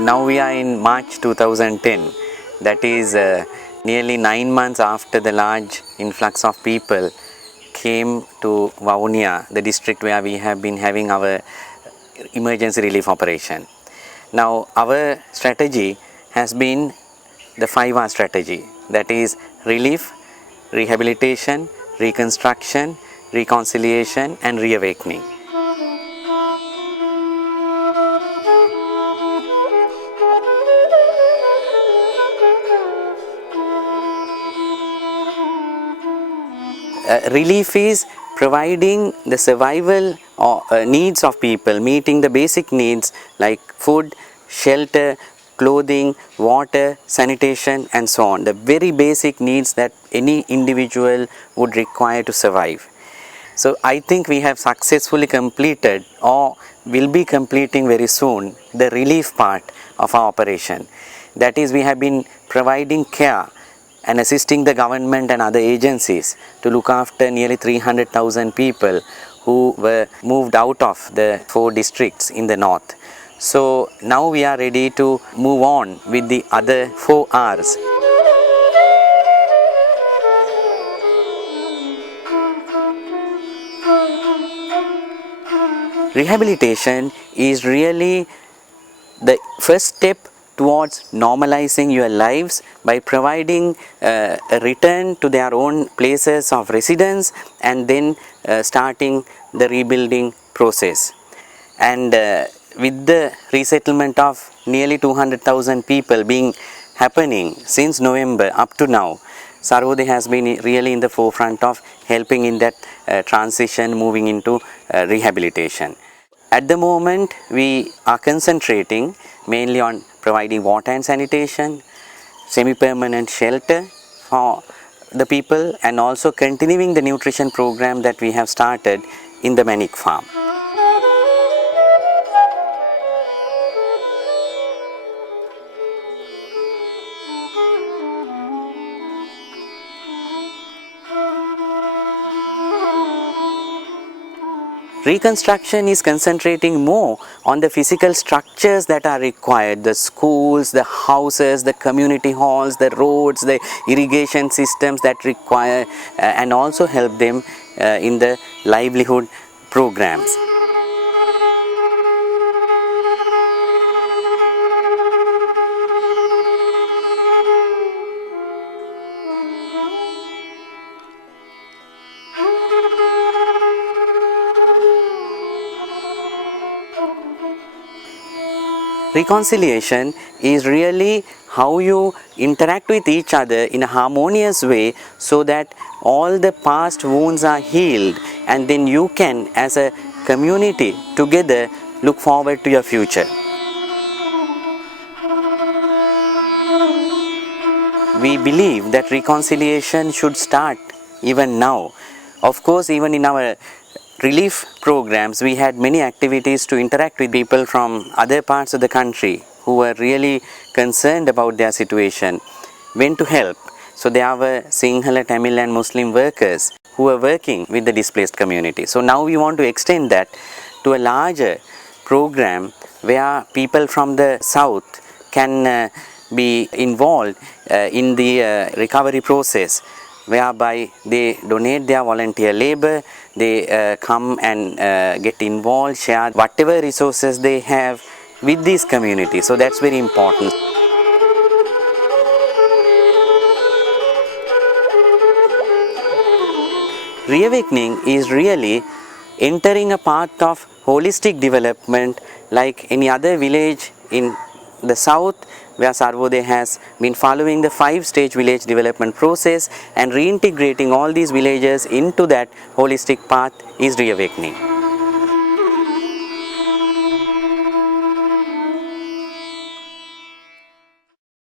Now we are in March 2010, that is nearly 9 months after the large influx of people came to Vavuniya, the district where we have been having our emergency relief operation. Now our strategy has been the 5R strategy, that is relief, rehabilitation, reconstruction, reconciliation and reawakening. Relief is providing the survival needs of people, meeting the basic needs like food, shelter, clothing, water, sanitation and so on, the very basic needs that any individual would require to survive. So I think we have successfully completed or will be completing very soon the relief part of our operation. That is, we have been providing care and assisting the government and other agencies to look after nearly 300,000 people who were moved out of the 4 districts in the north. So now we are ready to move on with the other 4 R's. Rehabilitation is really the first step towards normalizing your lives by providing a return to their own places of residence and then starting the rebuilding process. And with the resettlement of nearly 200,000 people being happening since November up to now, Sarvodaya has been really in the forefront of helping in that transition, moving into rehabilitation. At the moment, we are concentrating mainly on providing water and sanitation, semi-permanent shelter for the people and also continuing the nutrition program that we have started in the Manik farm. Reconstruction is concentrating more on the physical structures that are required, the schools, the houses, the community halls, the roads, the irrigation systems that require and also help them in the livelihood programs. Reconciliation is really how you interact with each other in a harmonious way so that all the past wounds are healed and then you can, as a community together, look forward to your future. We believe that reconciliation should start even now. Of course, even in our relief programs, we had many activities to interact with people from other parts of the country who were really concerned about their situation, when to help. So there were Sinhala, Tamil and Muslim workers who were working with the displaced community. So now we want to extend that to a larger program where people from the south can be involved in the recovery process, whereby they donate their volunteer labor, they come and get involved, share whatever resources they have with this community. So that's very important. Reawakening is really entering a path of holistic development like any other village in the south, where Sarvodaya has been following the 5-stage village development process and reintegrating all these villages into that holistic path is reawakening.